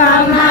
Bye.